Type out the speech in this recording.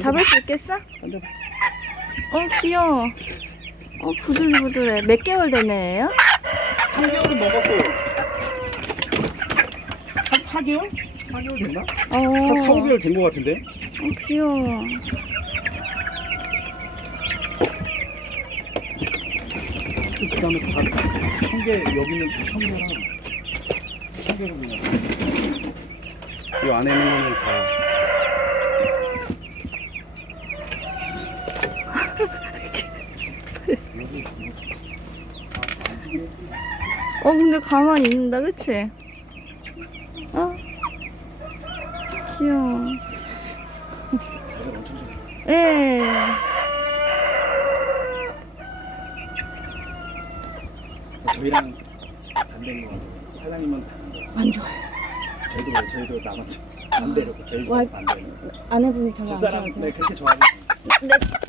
잡을 수 있겠어? 만져봐. 어 귀여워. 어 부들부들해. 몇 개월 된 애예요? 3개월은 넘었어요. 한 4개월? 4개월 됐나? 어. 한 4, 5개월 된 것 같은데? 어 귀여워. 그 다음에 다 청개, 여기는 다 청개랑 청개로 그냥. 이 안에 있는 거는 다. 어 근데 가만히 있는다 그치? 어? 귀여워. 예. 저희랑 반대인 것 같아요. 사장님은 다른 거 같아요. 안 좋아요. 저희도 그래요. 저희도 남았죠. 반대로 저희 집 와이- 반대로. 아내분이 별로 안 집사람 좋아하세요? 네 그렇게 좋아하지. 네, 네.